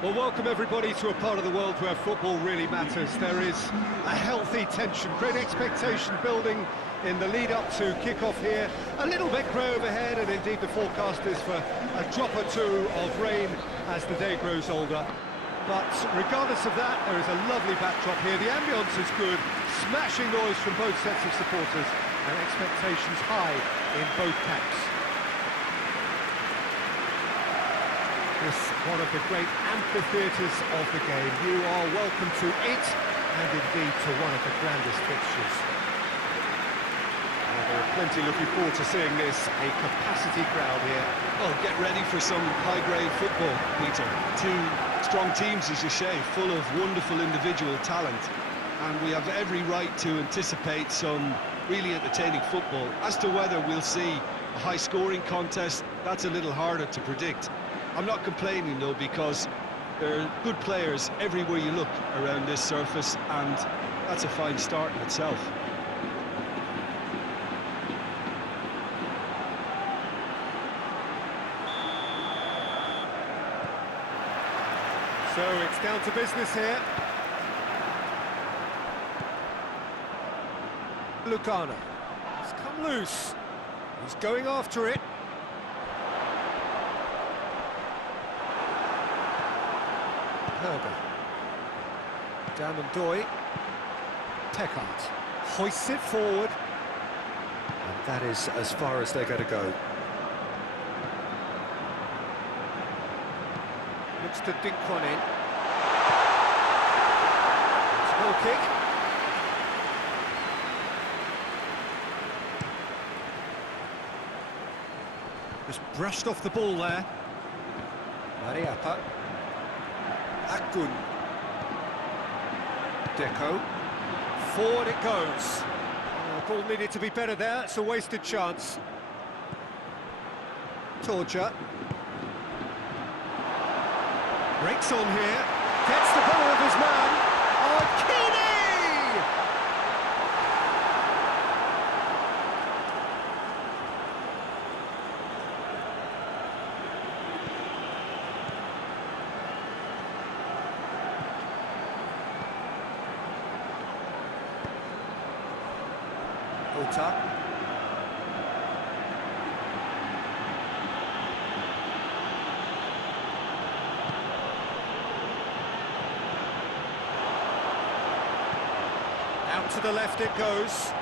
Well, welcome everybody to a part of the world where football really matters. There is a healthy tension, great expectation building in the lead-up to kick-off here. A little bit grey overhead, and indeed the forecast is for a drop or two of rain as the day grows older. But regardless of that, there is a lovely backdrop here. The ambience is good, smashing noise from both sets of supporters, and expectations high in both camps. This one of the great amphitheatres of the game. You are welcome to it, and indeed to one of the grandest fixtures. Well, there are plenty looking forward to seeing this, a capacity crowd here. Well, get ready for some high-grade football, Peter. Two strong teams, as you say, full of wonderful individual talent. And we have every right to anticipate some really entertaining football. As to whether we'll see a high-scoring contest, that's a little harder to predict. I'm not complaining, though, because there are good players everywhere you look around this surface, and that's a fine start in itself. So it's down to business here. Lucano. He's come loose. He's going after it. Herber. Damon-Doy. Tekart hoists it forward. And that is as far as they're going to go. Looks to dink one in. It's a goal kick. Just brushed off the ball there. Mariappa. Akun. Deco. Forward it goes. Ball needed to be better there. It's a wasted chance. Torture. Breaks on here. Gets the ball of his man. Oh, Keeney! Otter. Out to the left it goes.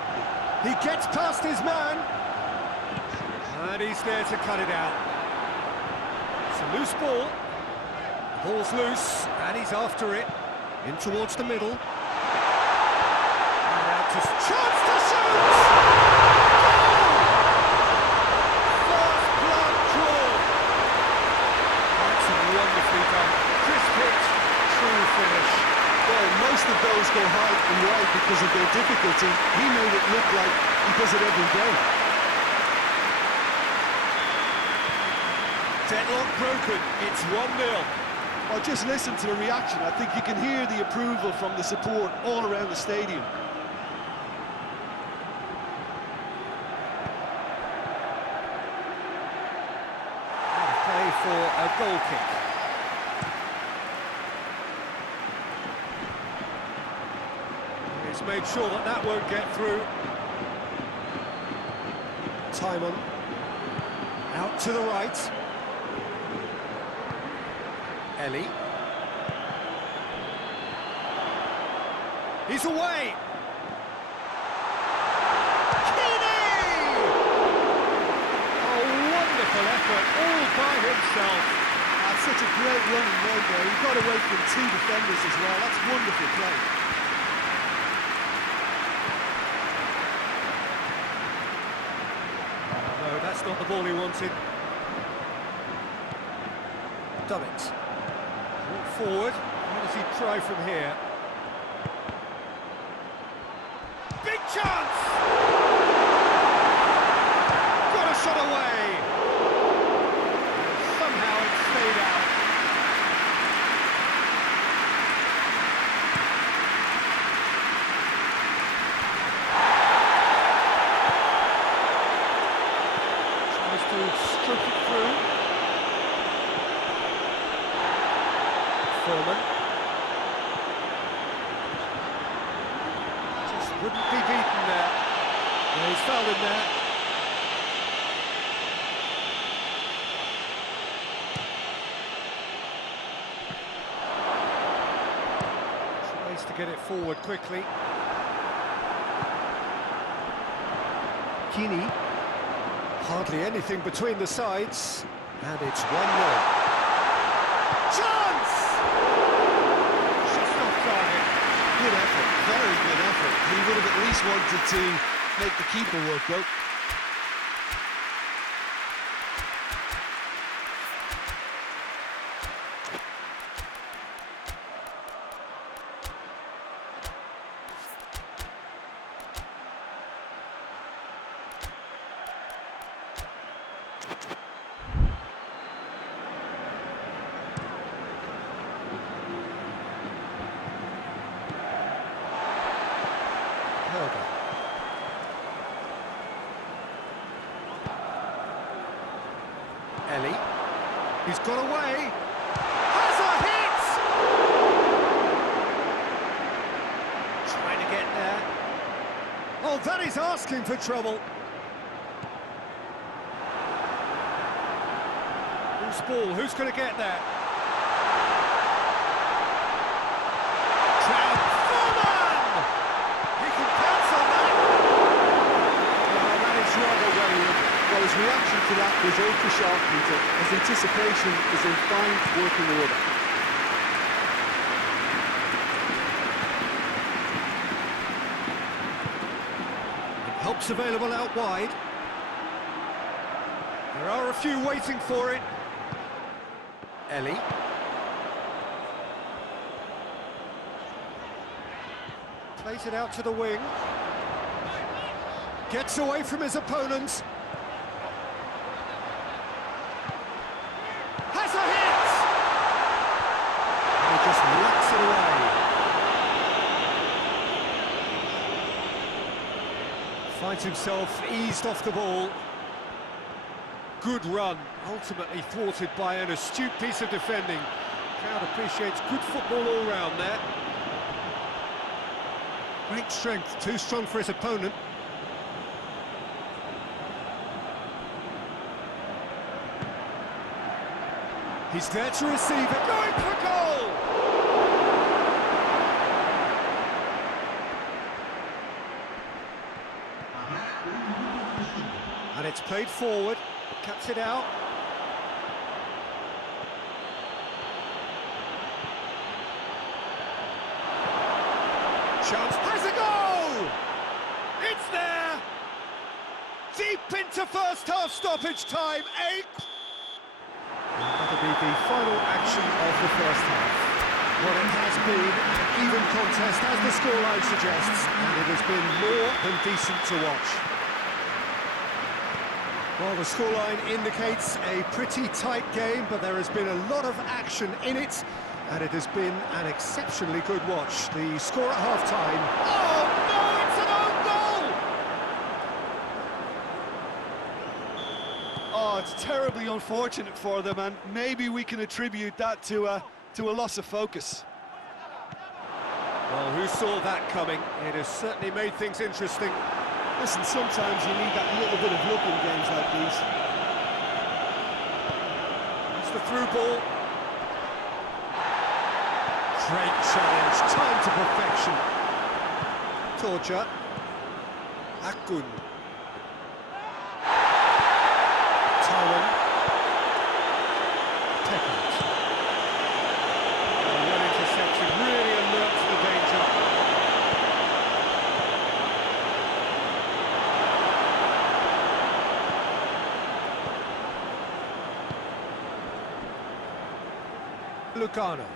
He gets past his man. And he's there to cut it out. It's a loose ball. The ball's loose, and he's after it. In towards the middle. And out to chance to shoot! First blood draw. That's wonderfully done. Crisp hit, true finish. Well, most of those go high and wide because of their difficulty. He made it look like he does it every day. Deadlock broken. It's 1-0. Well, just listen to the reaction. I think you can hear the approval from the support all around the stadium. Play for a goal kick. He's made sure that that won't get through. Timon. Out to the right. Ellie. He's away! Keeney! A wonderful effort, all by himself. That's such a great run he made there. He got away from two defenders as well. That's wonderful play. No, that's not the ball he wanted. Dafyyd. Forward. What does he try from here? Big chance! Got a shot away! And somehow it stayed out. Tries to stroke it through. Foreman. Just wouldn't be beaten there. Yeah, he's fouled him there. Tries to get it forward quickly. Kini. Hardly anything between the sides. And it's 1-0. Chance! Just off target. Good effort, very good effort. He would have at least wanted to make the keeper work, though. Ellie, he's got away, has a hit! Trying to get there. Oh, that is asking for trouble. Who's ball? Who's going to get there? Foreman! He can cancel that. Oh, that is rather wayward. Well, his reaction to that was ultra-sharp, Peter. His anticipation is in fine working order. Help's available out wide. There are a few waiting for it. Ellie. Plays it out to the wing. Gets away from his opponents. Has a hit! And he just whacks it away. Finds himself eased off the ball. Good run, ultimately thwarted by an astute piece of defending. Crowd appreciates good football all round there. Great strength, too strong for his opponent. He's there to receive it, going for goal! And it's played forward, cuts it out. Chance has a goal! It's there! Deep into first half stoppage time, 8. That'll be the final action of the first half. Well, it has been an even contest, as the scoreline suggests, and it has been more than decent to watch. Well, the scoreline indicates a pretty tight game, but there has been a lot of action in it, and it has been an exceptionally good watch. The score at half-time... Oh, no, it's an own goal! Oh, it's terribly unfortunate for them, and maybe we can attribute that to a loss of focus. Well, who saw that coming? It has certainly made things interesting. Listen, sometimes you need that little bit of luck in games like these. It's the through ball. Great challenge, time to perfection. Torture. Akun. Taiwan. Tekkert. Well intercepted, really alert to the danger. Lucano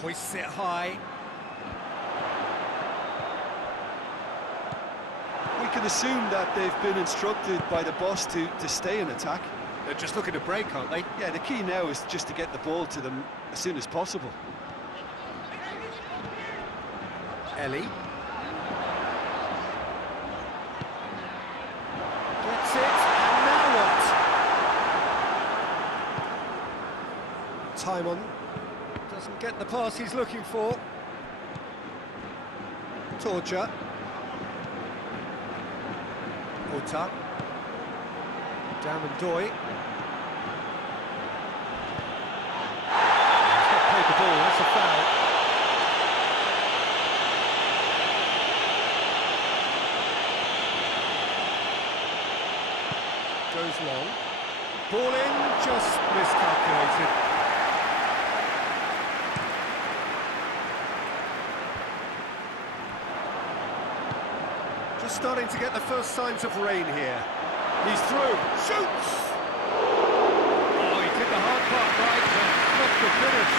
hoists it high. We can assume that they've been instructed by the boss to stay in attack. They're just looking to break, aren't they? Yeah, the key now is just to get the ball to them as soon as possible. Ellie. Gets it, and now what? Timon Doesn't get the pass he's looking for. Torture. Otter. Dafyyd. He's not played the ball, that's a foul. Goes long. Ball in, just miscalculated. Just starting to get the first signs of rain here. He's through, shoots! Oh, he did the hard part right, but not the finish.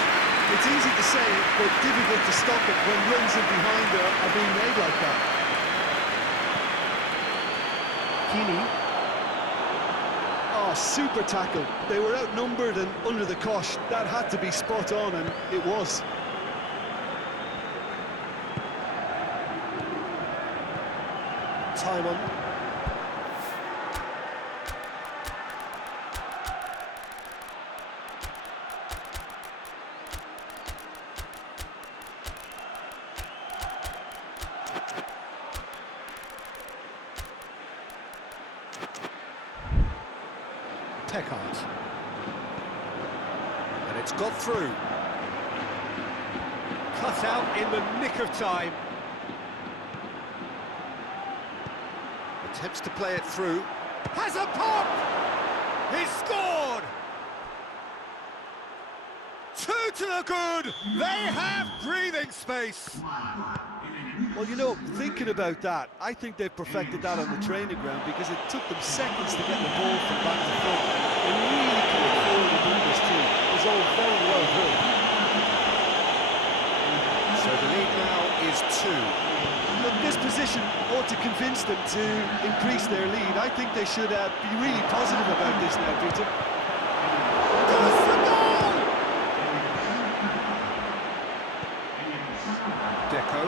It's easy to say, but difficult to stop it when runs in behind are being made like that. Keeney. Oh, super tackle. They were outnumbered and under the cosh. That had to be spot on, and it was. Time on. Daggers. And it's got through. Cut out in the nick of time. Attempts to play it through. Has a pop! He's scored! 2 to the good! They have breathing space! Well, you know, thinking about that, I think they've perfected that on the training ground because it took them seconds to get the ball from back to front. They really can afford to do this too. It was all very well done. So the lead now is 2. Look, this position ought to convince them to increase their lead. I think they should be really positive about this now, Peter. Goes for goal! Deco.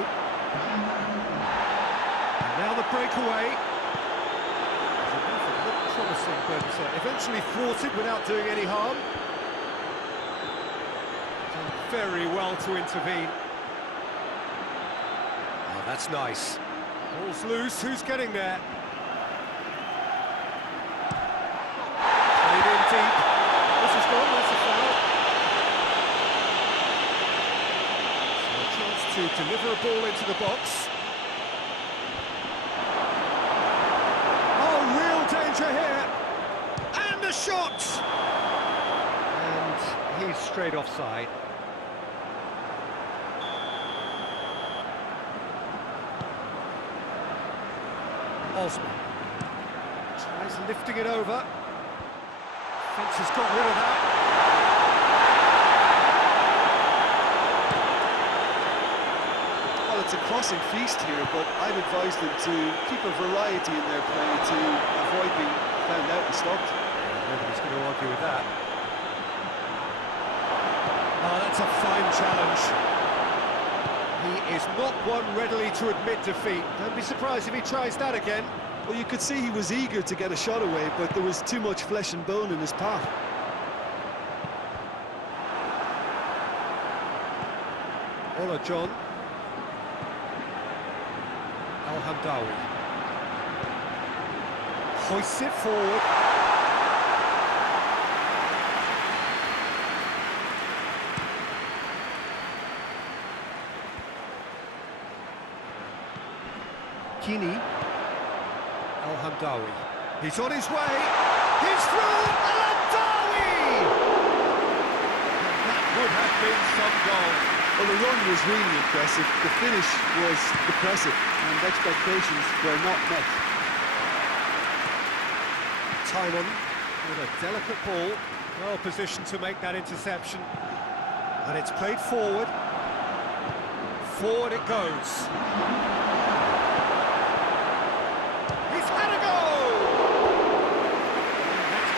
And now the breakaway. It looked promising, but eventually thwarted without doing any harm. Done very well to intervene. Oh, that's nice. Ball's loose, who's getting there? Played in deep. This is gone, that's a foul. So a chance to deliver a ball into the box. Oh, real danger here. And a shot! And he's straight offside. Osman tries lifting it over. Fence has got rid of that. Well, it's a crossing feast here, but I'd advise them to keep a variety in their play to avoid being found out and stopped. Nobody's going to argue with that. Oh, that's a fine challenge. He is not one readily to admit defeat. Don't be surprised if he tries that again. Well, you could see he was eager to get a shot away, but there was too much flesh and bone in his path. Ola John. Al-Hamdawi. Hoists it forward. Keeney. Al-Hamdawi. He's on his way. He's through. Al-Hamdawi! That would have been some goal. Well, the run was really impressive. The finish was depressive, and expectations were not met. Timon with a delicate ball. Well positioned to make that interception. And it's played forward. Forward it goes.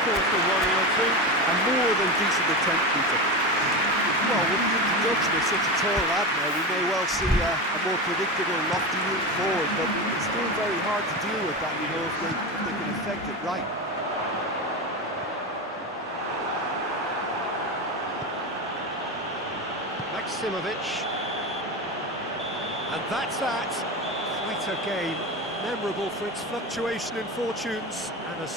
The worry or two. A more than decent attempt, Peter. Well, with the introduction of such a tall lad now, we may well see a more predictable, lofty route forward, but it's still very hard to deal with that, you know, if they can affect it right. Maximovic. And that's that. Quite a game. Memorable for its fluctuation in fortunes and a